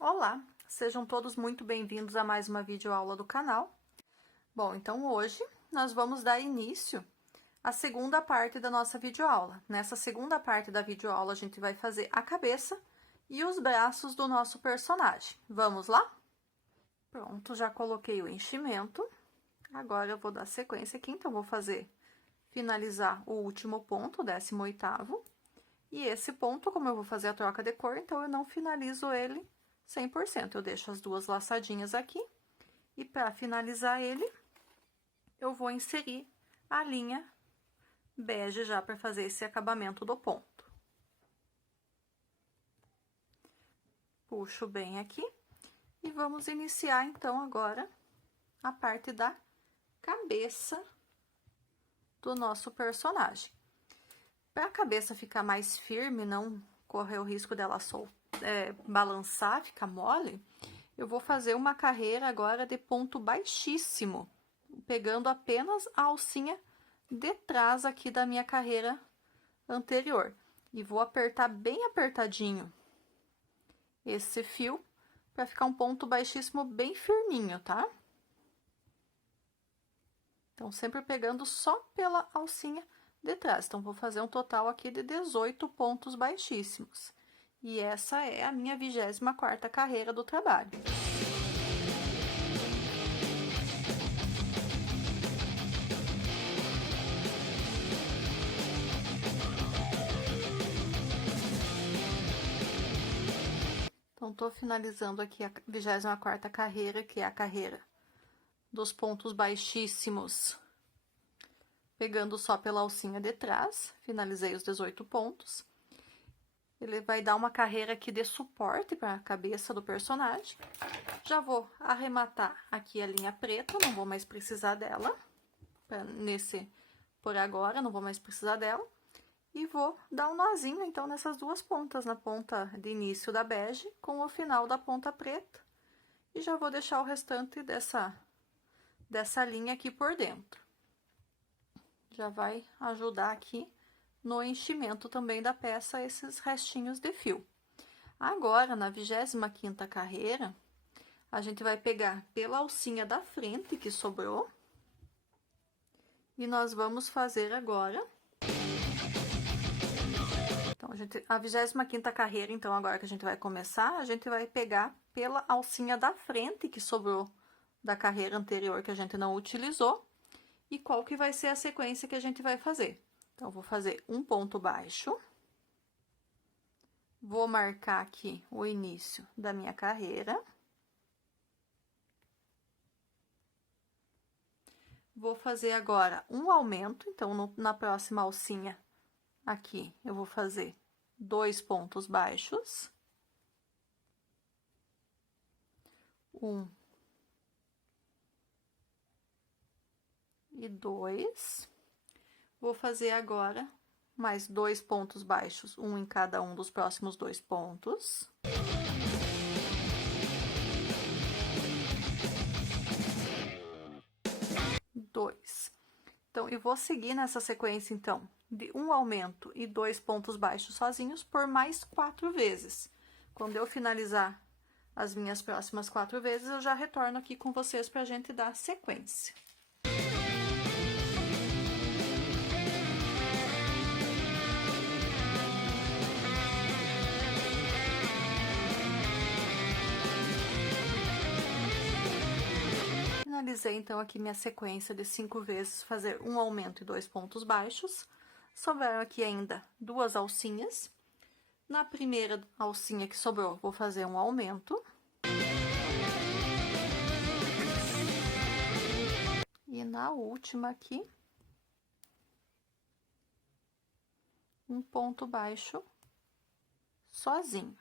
Olá, sejam todos muito bem-vindos a mais uma videoaula do canal. Bom, então hoje nós vamos dar início à segunda parte da nossa videoaula. Nessa segunda parte da videoaula a gente vai fazer a cabeça e os braços do nosso personagem. Vamos lá? Pronto, já coloquei o enchimento. Agora eu vou dar sequência aqui, então vou finalizar o último ponto, o 18º. E esse ponto, como eu vou fazer a troca de cor, então eu não finalizo ele 100%. Eu deixo as duas laçadinhas aqui. E para finalizar ele, eu vou inserir a linha bege já para fazer esse acabamento do ponto. Puxo bem aqui. E vamos iniciar, então, agora a parte da cabeça do nosso personagem. Para a cabeça ficar mais firme, não correr o risco dela balançar, ficar mole, eu vou fazer uma carreira agora de ponto baixíssimo, pegando apenas a alcinha de trás aqui da minha carreira anterior. E vou apertar bem apertadinho esse fio, para ficar um ponto baixíssimo bem firminho, tá? Então, sempre pegando só pela alcinha de trás. Então, vou fazer um total aqui de 18 pontos baixíssimos. E essa é a minha 24ª carreira do trabalho. Então, tô finalizando aqui a 24ª carreira, que é a carreira dos pontos baixíssimos, pegando só pela alcinha de trás. Finalizei os 18 pontos. Ele vai dar uma carreira aqui de suporte para a cabeça do personagem. Já vou arrematar aqui a linha preta, não vou mais precisar dela. Por agora, não vou mais precisar dela. E vou dar um nozinho, então, nessas duas pontas, na ponta de início da bege com o final da ponta preta. E já vou deixar o restante dessa linha aqui por dentro. Já vai ajudar aqui no enchimento também da peça, esses restinhos de fio. Agora, na 25ª carreira, a gente vai pegar pela alcinha da frente que sobrou. E nós vamos fazer agora... Então, a 25ª carreira, então, agora que a gente vai começar, a gente vai pegar pela alcinha da frente que sobrou da carreira anterior que a gente não utilizou. E qual que vai ser a sequência que a gente vai fazer? Então, vou fazer um ponto baixo. Vou marcar aqui o início da minha carreira. Vou fazer agora um aumento, então, na próxima alcinha aqui, eu vou fazer 2 pontos baixos. 1 e 2. Vou fazer agora mais 2 pontos baixos, um em cada um dos próximos 2 pontos. Então, eu vou seguir nessa sequência, então, de um aumento e 2 pontos baixos sozinhos por mais 4 vezes. Quando eu finalizar as minhas próximas 4 vezes, eu já retorno aqui com vocês para a gente dar sequência. Finalizei, então, aqui minha sequência de 5 vezes, fazer um aumento e 2 pontos baixos. Sobraram aqui ainda 2 alcinhas. Na primeira alcinha que sobrou, vou fazer um aumento. E na última aqui, um ponto baixo sozinho.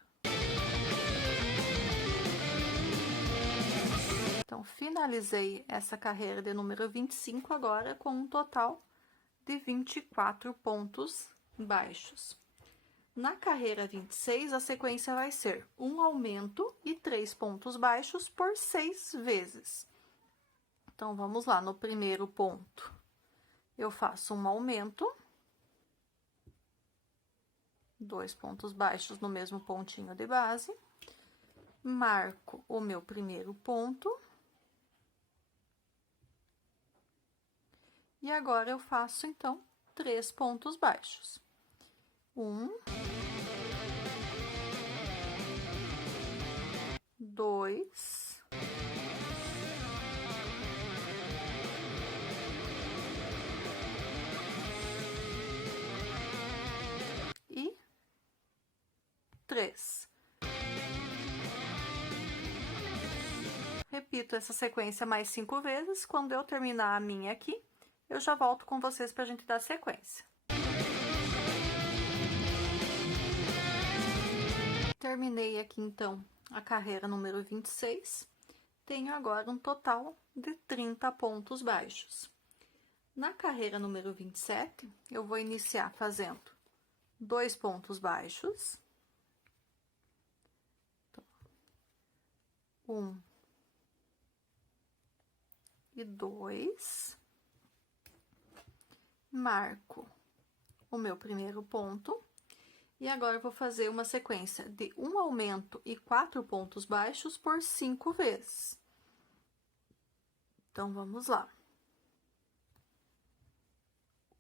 Então, finalizei essa carreira de número 25 agora com um total de 24 pontos baixos. Na carreira 26, a sequência vai ser um aumento e 3 pontos baixos por 6 vezes. Então, vamos lá, no primeiro ponto, eu faço um aumento, 2 pontos baixos no mesmo pontinho de base. marco o meu primeiro ponto. E agora eu faço, então, 3 pontos baixos. 1, 2, e 3. Repito essa sequência mais 5 vezes. Quando eu terminar a minha aqui, eu já volto com vocês para a gente dar sequência. Terminei aqui, então, a carreira número 26. Tenho agora um total de 30 pontos baixos. Na carreira número 27, eu vou iniciar fazendo 2 pontos baixos. 1 e 2. Marco o meu primeiro ponto. E agora eu vou fazer uma sequência de um aumento e 4 pontos baixos por 5 vezes. Então, vamos lá.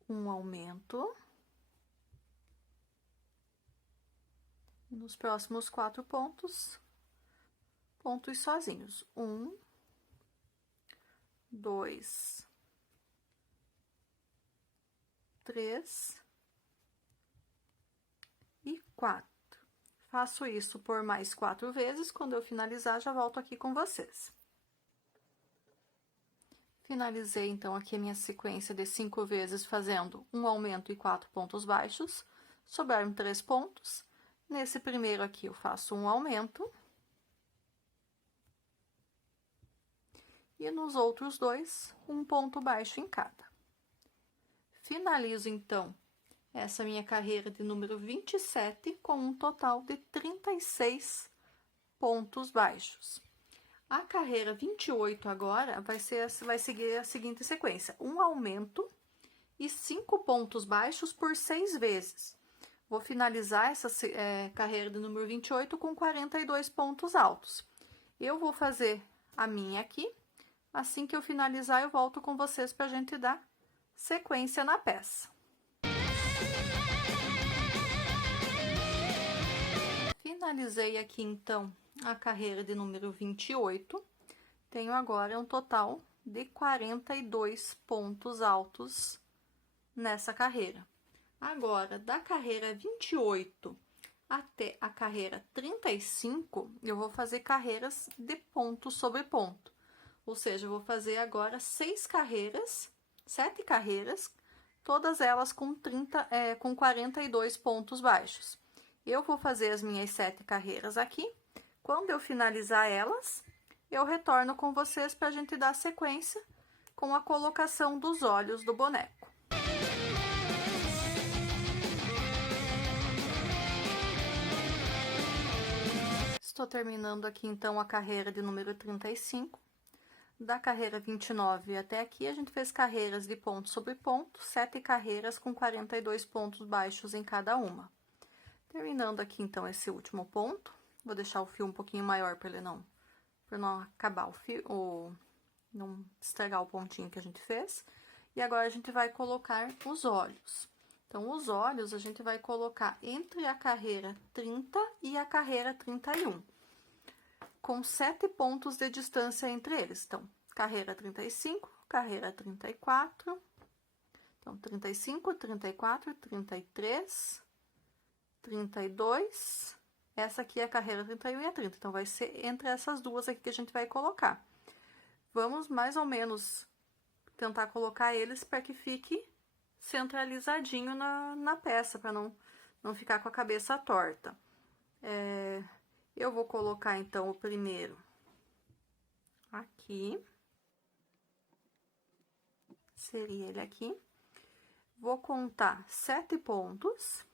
Um aumento. Nos próximos 4 pontos sozinhos. 1, 2, 3 e 4. Faço isso por mais 4 vezes. Quando eu finalizar, já volto aqui com vocês. Finalizei, então, aqui a minha sequência de 5 vezes, fazendo um aumento e 4 pontos baixos. Sobraram 3 pontos. Nesse primeiro aqui, eu faço um aumento. E nos outros 2, um ponto baixo em cada. Finalizo, então, essa minha carreira de número 27 com um total de 36 pontos baixos. A carreira 28 agora vai seguir a seguinte sequência: um aumento e 5 pontos baixos por 6 vezes. Vou finalizar essa carreira de número 28 com 42 pontos altos. Eu vou fazer a minha aqui. Assim que eu finalizar, eu volto com vocês para a gente dar sequência na peça. Finalizei aqui, então, a carreira de número 28. Tenho agora um total de 42 pontos altos nessa carreira. Agora, da carreira 28 até a carreira 35, eu vou fazer carreiras de ponto sobre ponto. Ou seja, eu vou fazer agora 7 carreiras, todas elas com 42 pontos baixos. Eu vou fazer as minhas 7 carreiras aqui. Quando eu finalizar elas, eu retorno com vocês para a gente dar sequência com a colocação dos olhos do boneco. Estou terminando aqui, então, a carreira de número 35. Da carreira 29 até aqui, a gente fez carreiras de ponto sobre ponto, 7 carreiras com 42 pontos baixos em cada uma. Terminando aqui, então, esse último ponto, vou deixar o fio um pouquinho maior para não acabar o fio, não estragar o pontinho que a gente fez. E agora a gente vai colocar os olhos. Então, os olhos a gente vai colocar entre a carreira 30 e a carreira 31. Com 7 pontos de distância entre eles. Então, carreira 35, carreira 34, então, 35, 34, 33, 32, essa aqui é a carreira 31 e a 30, então, vai ser entre essas duas aqui que a gente vai colocar. Vamos mais ou menos tentar colocar eles para que fique centralizadinho na peça, para não ficar com a cabeça torta. Eu vou colocar, então, o primeiro aqui. Seria ele aqui. Vou contar 7 pontos.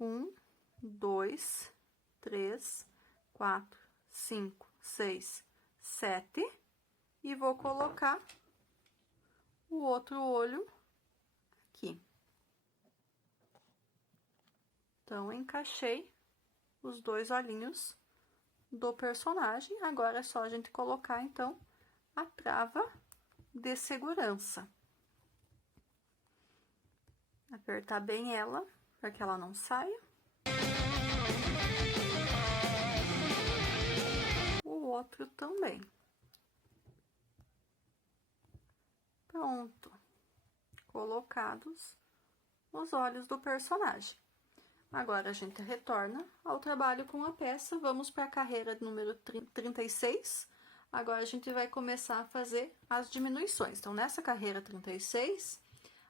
1, 2, 3, 4, 5, 6, 7. E vou colocar o outro olho aqui. Então, encaixei os 2 olhinhos do personagem. Agora é só a gente colocar, então, a trava de segurança. Apertar bem ela, para que ela não saia. O outro também. Pronto. Colocados os olhos do personagem. Agora, a gente retorna ao trabalho com a peça. Vamos para a carreira número 36. Agora, a gente vai começar a fazer as diminuições. Então, nessa carreira 36,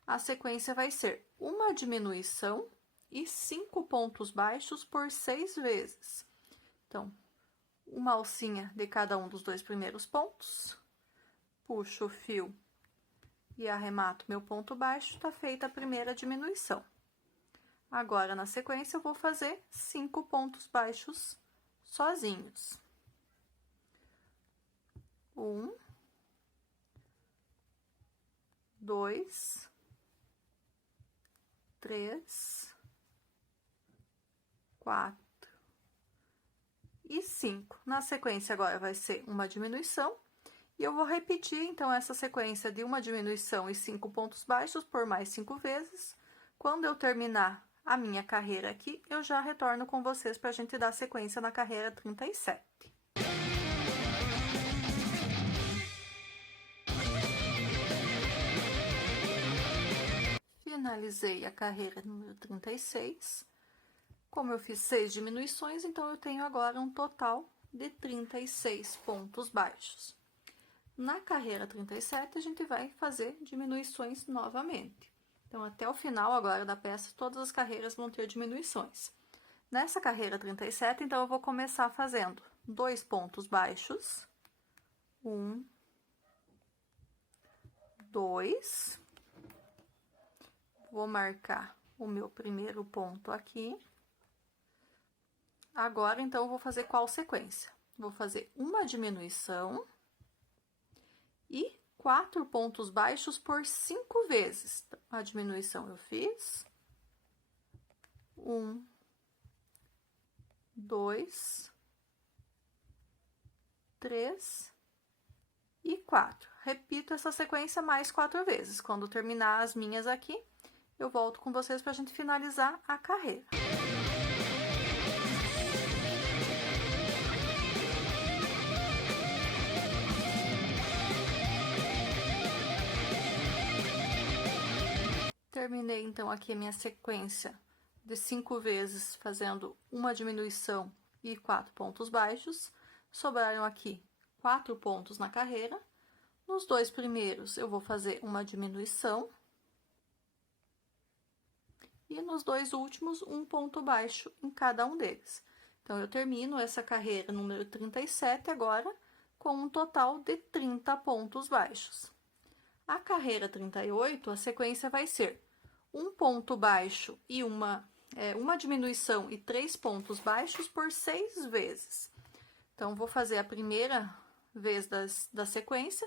a sequência vai ser uma diminuição e 5 pontos baixos por 6 vezes. Então, uma alcinha de cada um dos 2 primeiros pontos. Puxo o fio e arremato meu ponto baixo, tá feita a primeira diminuição. Agora, na sequência, eu vou fazer 5 pontos baixos sozinhos. 1, 2, 3, 4 e 5. Na sequência, agora vai ser uma diminuição. E eu vou repetir, então, essa sequência de uma diminuição e 5 pontos baixos por mais 5 vezes. Quando eu terminar a minha carreira aqui, eu já retorno com vocês para a gente dar sequência na carreira 37. Finalizei a carreira número 36. Como eu fiz 6 diminuições, então eu tenho agora um total de 36 pontos baixos. Na carreira 37, a gente vai fazer diminuições novamente. Então, até o final agora da peça, todas as carreiras vão ter diminuições. Nessa carreira 37, então, eu vou começar fazendo 2 pontos baixos. 1, 2. Vou marcar o meu primeiro ponto aqui. Agora, então, eu vou fazer qual sequência? Vou fazer uma diminuição e 4 pontos baixos por 5 vezes. A diminuição eu fiz. 1, 2, 3 e 4. Repito essa sequência mais 4 vezes. Quando terminar as minhas aqui, eu volto com vocês para a gente finalizar a carreira. Terminei, então, aqui a minha sequência de 5 vezes, fazendo uma diminuição e 4 pontos baixos. Sobraram aqui 4 pontos na carreira. Nos 2 primeiros, eu vou fazer uma diminuição. E nos 2 últimos, um ponto baixo em cada um deles. Então, eu termino essa carreira número 37 agora, com um total de 30 pontos baixos. A carreira 38, a sequência vai ser um ponto baixo e uma diminuição e 3 pontos baixos por 6 vezes. Então, vou fazer a primeira vez da sequência,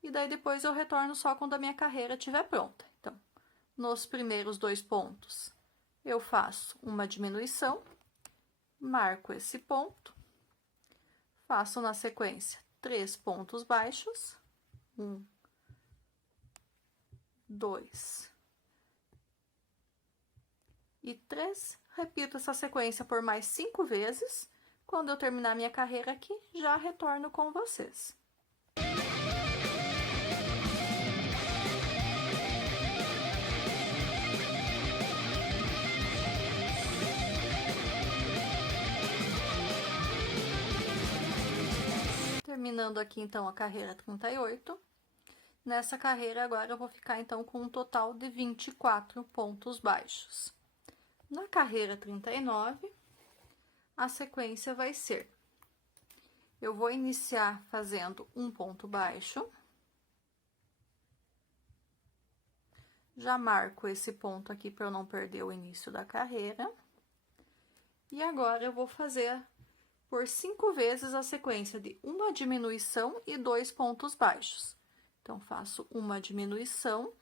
e daí depois eu retorno só quando a minha carreira estiver pronta. Então, nos primeiros 2 pontos, eu faço uma diminuição, marco esse ponto, faço na sequência 3 pontos baixos, 1, 2 e 3. Repito essa sequência por mais 5 vezes. Quando eu terminar minha carreira aqui, já retorno com vocês. Terminando aqui, então, a carreira 38. Nessa carreira, agora, eu vou ficar, então, com um total de 24 pontos baixos. Na carreira 39, a sequência vai ser: eu vou iniciar fazendo um ponto baixo. Já marco esse ponto aqui para eu não perder o início da carreira. E agora, eu vou fazer por 5 vezes a sequência de uma diminuição e 2 pontos baixos. Então, faço uma diminuição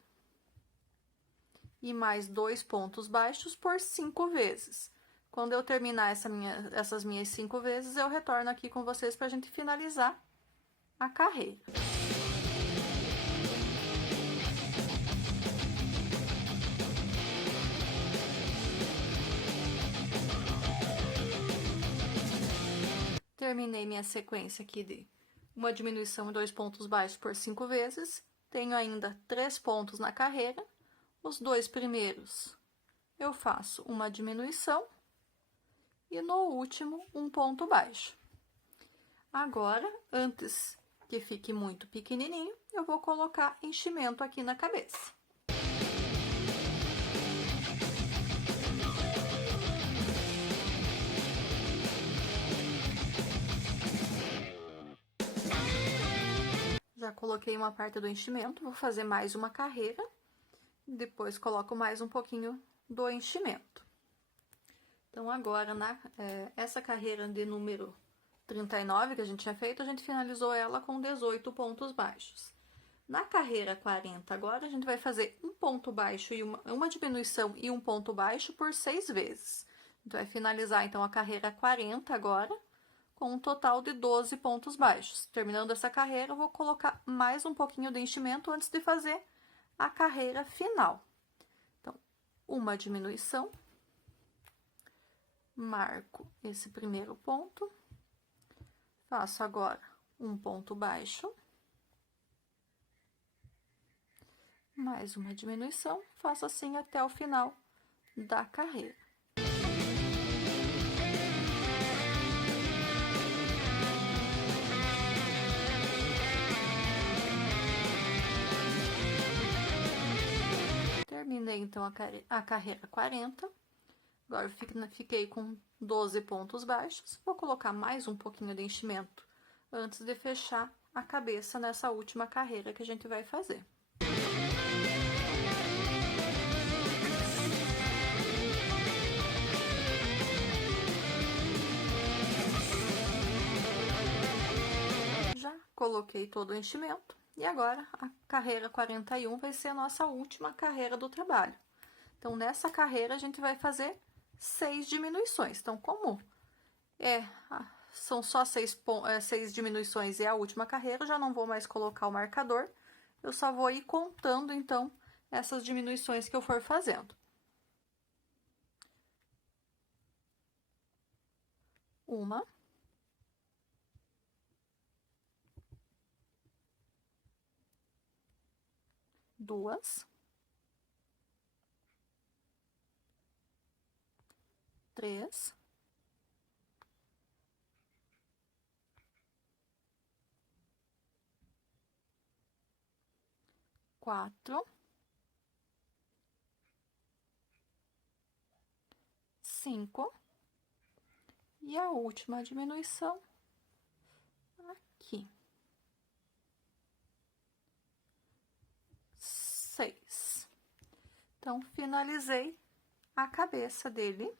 e mais 2 pontos baixos por 5 vezes. Quando eu terminar essas minhas 5 vezes, eu retorno aqui com vocês pra gente finalizar a carreira. Terminei minha sequência aqui de uma diminuição e 2 pontos baixos por 5 vezes. Tenho ainda 3 pontos na carreira. Os 2 primeiros eu faço uma diminuição e no último um ponto baixo. Agora, antes que fique muito pequenininho, eu vou colocar enchimento aqui na cabeça. Já coloquei uma parte do enchimento, vou fazer mais uma carreira, depois coloco mais um pouquinho do enchimento. Então, agora, essa carreira de número 39 que a gente tinha feito, a gente finalizou ela com 18 pontos baixos. Na carreira 40, agora, a gente vai fazer um ponto baixo e uma diminuição e um ponto baixo por 6 vezes. Então, vai finalizar, então, a carreira 40 agora, com um total de 12 pontos baixos. Terminando essa carreira, eu vou colocar mais um pouquinho de enchimento antes de fazer a carreira final. Então, uma diminuição, marco esse primeiro ponto, faço agora um ponto baixo, mais uma diminuição, faço assim até o final da carreira. Terminei, então, a carreira 40. Agora, eu fiquei com 12 pontos baixos. Vou colocar mais um pouquinho de enchimento antes de fechar a cabeça nessa última carreira que a gente vai fazer. Já coloquei todo o enchimento. E agora, a carreira 41 vai ser a nossa última carreira do trabalho. Então, nessa carreira, a gente vai fazer 6 diminuições. Então, como são só 6 diminuições e é a última carreira, eu já não vou mais colocar o marcador. Eu só vou ir contando, então, essas diminuições que eu for fazendo. Uma. Duas, 3, 4, 5 e a última diminuição aqui. 6. Então, finalizei a cabeça dele.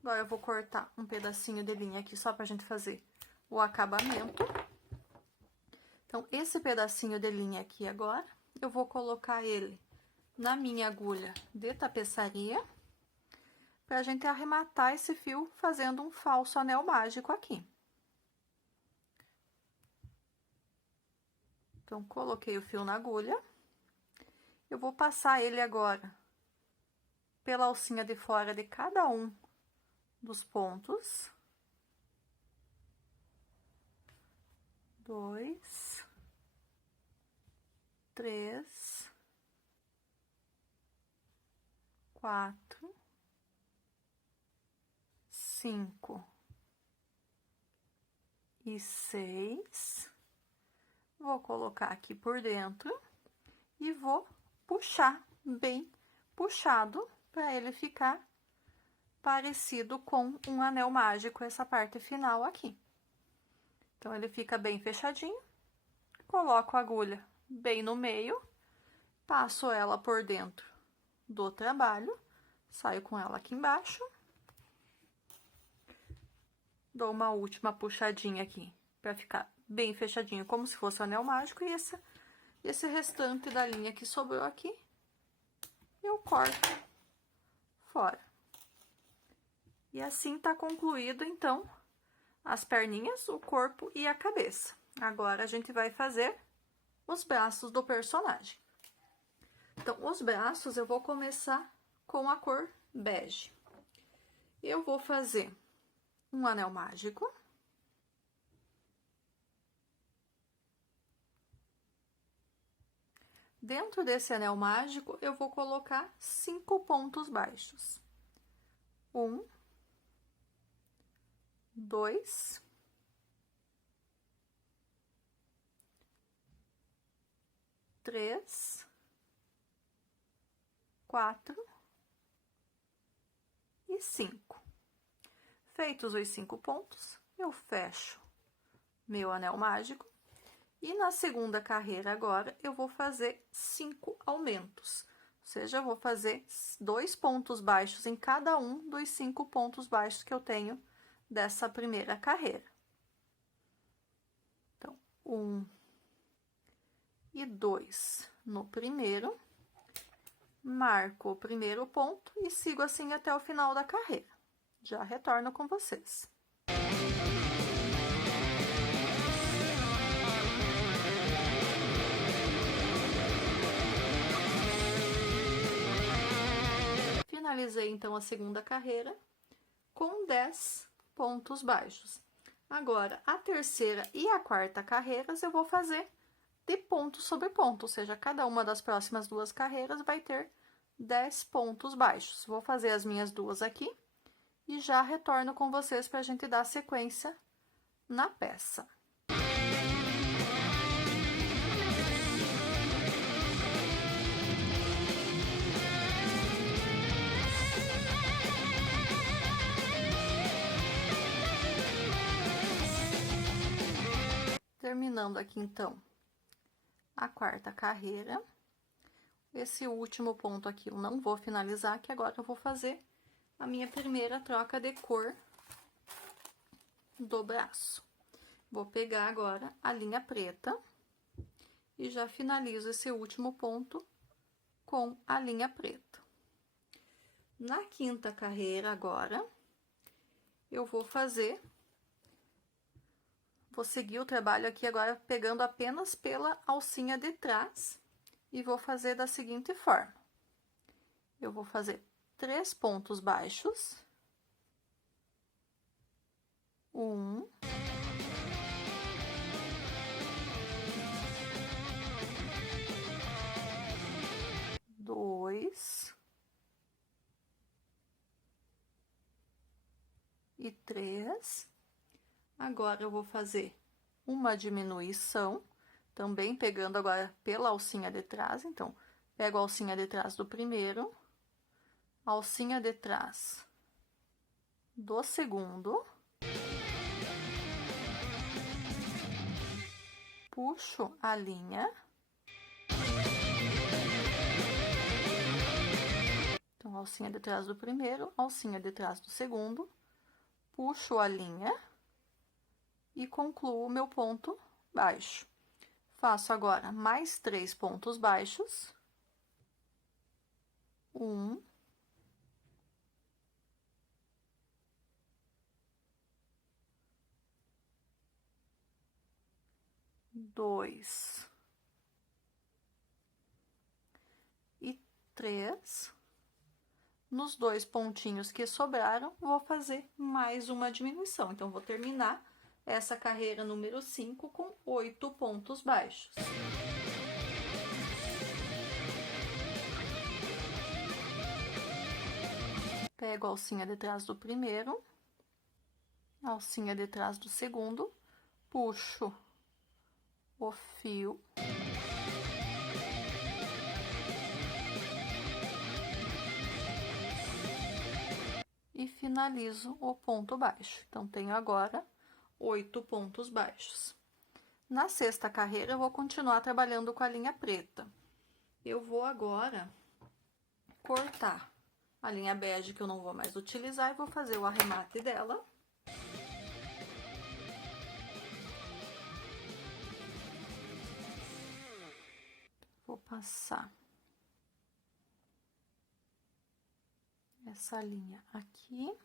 Agora, eu vou cortar um pedacinho de linha aqui só pra gente fazer o acabamento. Então, esse pedacinho de linha aqui agora, eu vou colocar ele na minha agulha de tapeçaria pra gente arrematar esse fio fazendo um falso anel mágico aqui. Então, coloquei o fio na agulha. Eu vou passar ele agora pela alcinha de fora de cada um dos pontos. 2, 3, 4, 5 e 6. Vou colocar aqui por dentro e vou puxar bem puxado para ele ficar parecido com um anel mágico, essa parte final aqui. Então, ele fica bem fechadinho. Coloco a agulha bem no meio, passo ela por dentro do trabalho, saio com ela aqui embaixo, dou uma última puxadinha aqui para ficar bem fechadinho, como se fosse um anel mágico, e esse restante da linha que sobrou aqui, eu corto fora. E assim tá concluído, então, as perninhas, o corpo e a cabeça. Agora, a gente vai fazer os braços do personagem. Então, os braços eu vou começar com a cor bege. Eu vou fazer um anel mágico. Dentro desse anel mágico, eu vou colocar 5 pontos baixos. 1, 2, 3, 4 e 5. Feitos os 5 pontos, eu fecho meu anel mágico. E na segunda carreira agora, eu vou fazer 5 aumentos. Ou seja, eu vou fazer 2 pontos baixos em cada um dos 5 pontos baixos que eu tenho dessa primeira carreira. Então, 1 e 2 no primeiro. Marco o primeiro ponto e sigo assim até o final da carreira. Já retorno com vocês. Finalizei, então, a segunda carreira com 10 pontos baixos. Agora, a terceira e a quarta carreiras eu vou fazer de ponto sobre ponto, ou seja, cada uma das próximas 2 carreiras vai ter 10 pontos baixos. Vou fazer as minhas 2 aqui e já retorno com vocês para a gente dar sequência na peça. Terminando aqui, então, a quarta carreira. Esse último ponto aqui eu não vou finalizar, que agora eu vou fazer a minha primeira troca de cor do braço. Vou pegar agora a linha preta e já finalizo esse último ponto com a linha preta. Na quinta carreira agora, eu vou seguir o trabalho aqui agora pegando apenas pela alcinha de trás e vou fazer da seguinte forma. Eu vou fazer 3 pontos baixos. 1, 2 e 3. Agora, eu vou fazer uma diminuição, também pegando agora pela alcinha de trás. Então, pego a alcinha de trás do primeiro, a alcinha de trás do segundo, puxo a linha. Então, alcinha de trás do primeiro, alcinha de trás do segundo, puxo a linha e concluo o meu ponto baixo. Faço agora mais 3 pontos baixos. 1, 2 e 3. Nos 2 pontinhos que sobraram, vou fazer mais uma diminuição. Então, vou terminar essa carreira número 5 com 8 pontos baixos. Pego a alcinha de trás do primeiro, a alcinha de trás do segundo, puxo o fio. E finalizo o ponto baixo. Então, tenho agora 8 pontos baixos. Na sexta carreira, eu vou continuar trabalhando com a linha preta. Eu vou agora cortar a linha bege, que eu não vou mais utilizar, e vou fazer o arremate dela. Vou passar essa linha aqui.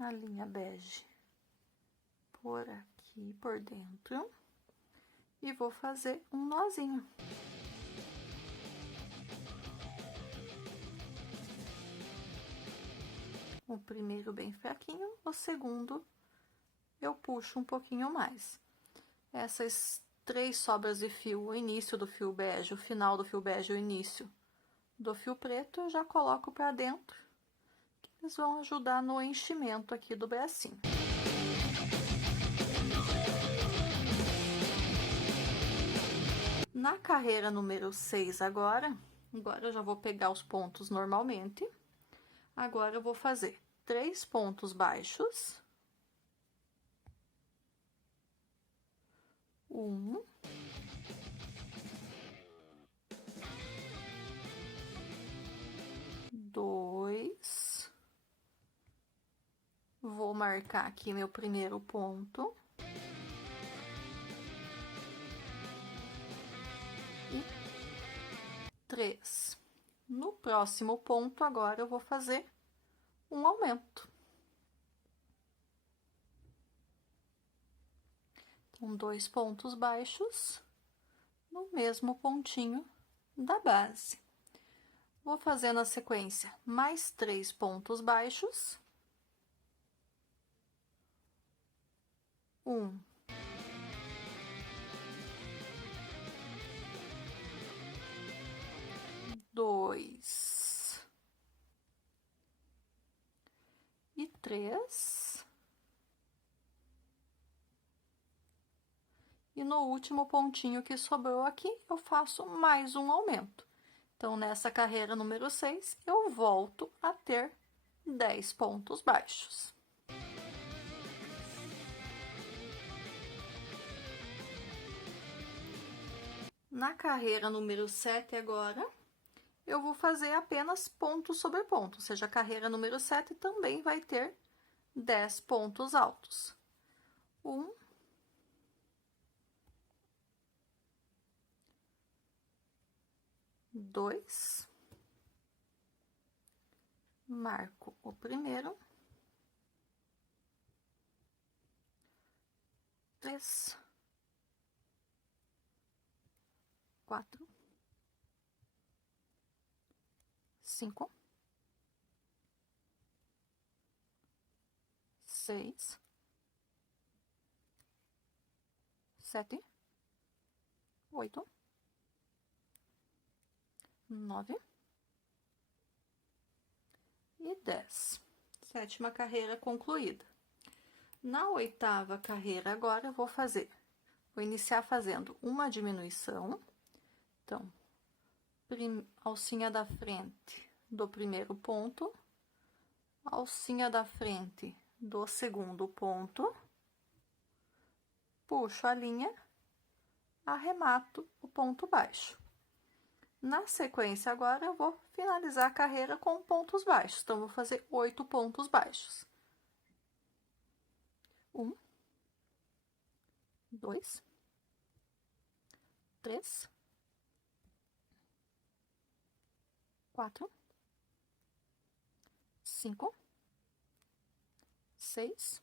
a linha bege por aqui, por dentro, e vou fazer um nozinho. O primeiro bem fraquinho, o segundo eu puxo um pouquinho mais. Essas 3 sobras de fio, o início do fio bege, o final do fio bege, o início do fio preto, eu já coloco para dentro, que eles vão ajudar no enchimento aqui do bracinho. Na carreira número 6 agora eu já vou pegar os pontos normalmente. Agora eu vou fazer 3 pontos baixos. 1, 2, vou marcar aqui meu primeiro ponto. E 3. No próximo ponto, agora eu vou fazer um aumento. Então, 2 pontos baixos no mesmo pontinho da base. Vou fazer na sequência mais 3 pontos baixos. 1, 2 e 3. E no último pontinho que sobrou aqui, eu faço mais um aumento. Então, nessa carreira número 6, eu volto a ter 10 pontos baixos. Na carreira número 7 agora, eu vou fazer apenas ponto sobre ponto, ou seja, a carreira número 7 também vai ter 10 pontos altos. 1, 2, marco o primeiro, 3, 4, 5, 6, 7, 8, 9 e 10. Sétima carreira concluída. Na 8ª carreira agora, eu vou iniciar fazendo uma diminuição. Então, alcinha da frente do primeiro ponto, alcinha da frente do segundo ponto, puxo a linha, arremato o ponto baixo. Na sequência, agora, eu vou finalizar a carreira com pontos baixos. Então, vou fazer 8 pontos baixos. 1, 2, 3, 4, 5, 6,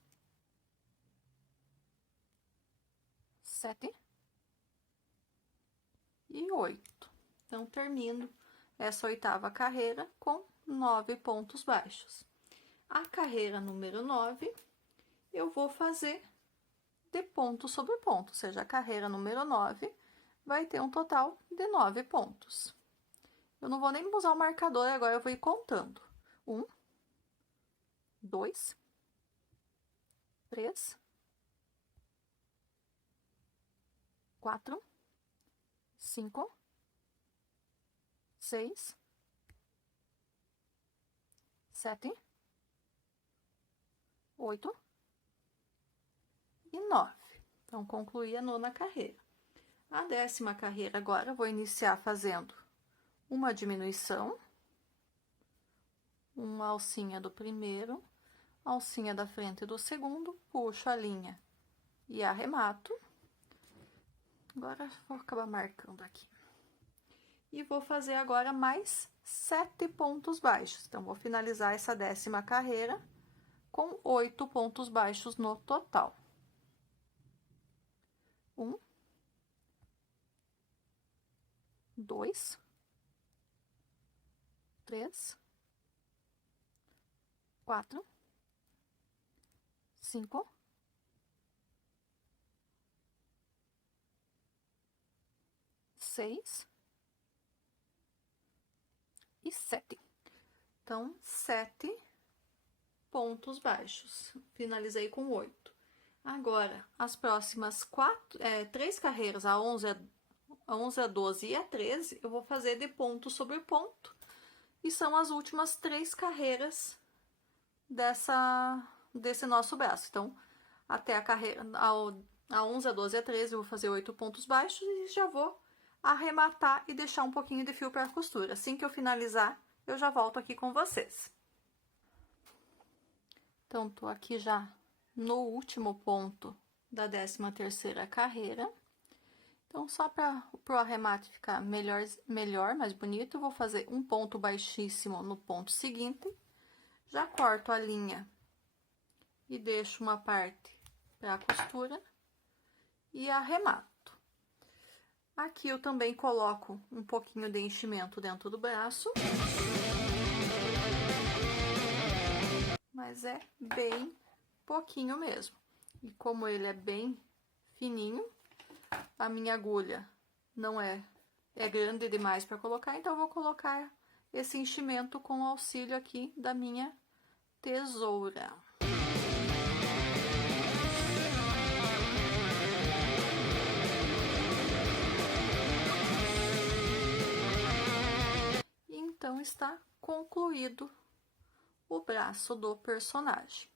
7 e 8. Então, termino essa 8ª carreira com 9 pontos baixos. A carreira número 9, eu vou fazer de ponto sobre ponto, ou seja, a carreira número 9 vai ter um total de 9 pontos. Eu não vou nem usar o marcador, agora eu vou ir contando. 1, 2, 3, 4, 5, 6, 7, 8 e 9. Então, concluí a 9ª carreira. A 10ª carreira agora, eu vou iniciar fazendo uma diminuição, uma alcinha do primeiro, alcinha da frente do segundo, puxo a linha e arremato. Agora, vou acabar marcando aqui. E vou fazer agora mais 7 pontos baixos. Então, vou finalizar essa 10ª carreira com 8 pontos baixos no total. 1, 2, 3, 4, 5, 6 e 7. Então, 7 pontos baixos. Finalizei com 8. Agora, as próximas 3 carreiras, a 11, a 12 e a 13, eu vou fazer de ponto sobre ponto. E são as últimas 3 carreiras desse nosso braço. Então, até a carreira, a 11, a 12 e a 13, eu vou fazer 8 pontos baixos e já vou arrematar e deixar um pouquinho de fio para costura. Assim que eu finalizar, eu já volto aqui com vocês. Então, tô aqui já no último ponto da 13ª carreira. Então, só para o arremate ficar melhor, mais bonito, eu vou fazer um ponto baixíssimo no ponto seguinte. Já corto a linha e deixo uma parte para a costura e arremato. Aqui eu também coloco um pouquinho de enchimento dentro do braço. Mas é bem pouquinho mesmo. E como ele é bem fininho, a minha agulha não é grande demais para colocar, então eu vou colocar esse enchimento com o auxílio aqui da minha tesoura. Então, está concluído o braço do personagem.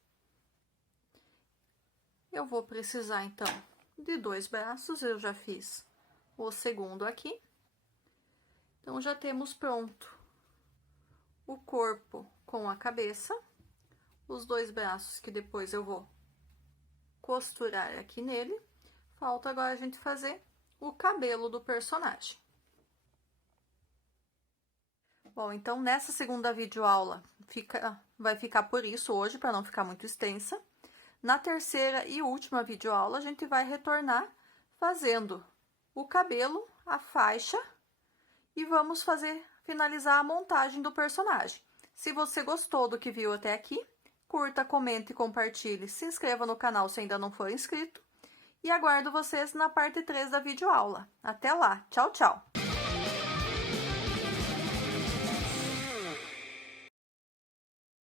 Eu vou precisar, então, de 2 braços, eu já fiz o segundo aqui. Então, já temos pronto o corpo com a cabeça, os 2 braços que depois eu vou costurar aqui nele. Falta agora a gente fazer o cabelo do personagem. Bom, então nessa segunda videoaula vai ficar por isso hoje, para não ficar muito extensa. Na terceira e última videoaula, a gente vai retornar fazendo o cabelo, a faixa e vamos finalizar a montagem do personagem. Se você gostou do que viu até aqui, curta, comente e compartilhe. Se inscreva no canal se ainda não for inscrito. E aguardo vocês na parte 3 da videoaula. Até lá! Tchau, tchau!